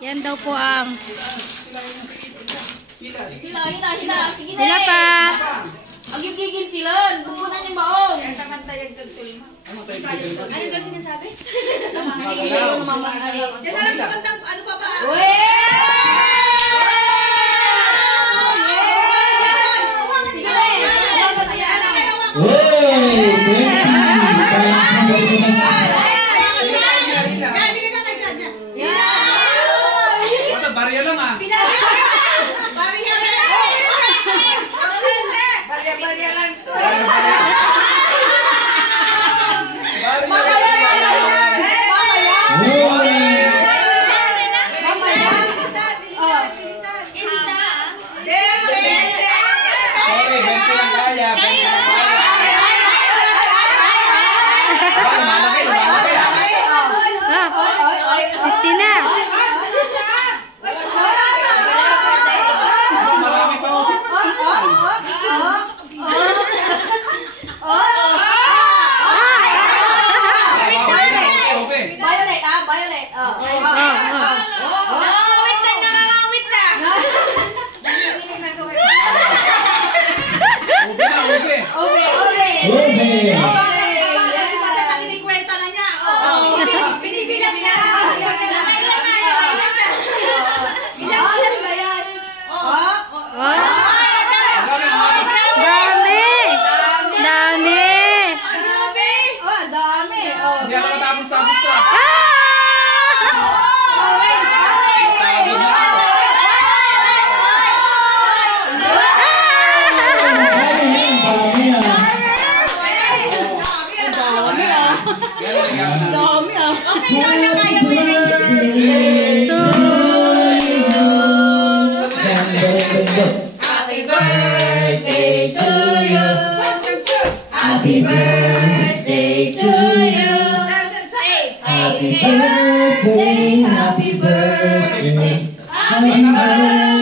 Yan daw po ang... Hila. Sige na. Hila pa. Ang yung gigil tilon. Bukunan yung baong. Ano daw sinasabi? Diyan na lang sa bandang, ano pa ba? Barya lang ah. Barya lang. Happy birthday to you. Happy birthday to you. Happy birthday, happy birthday, happy birthday.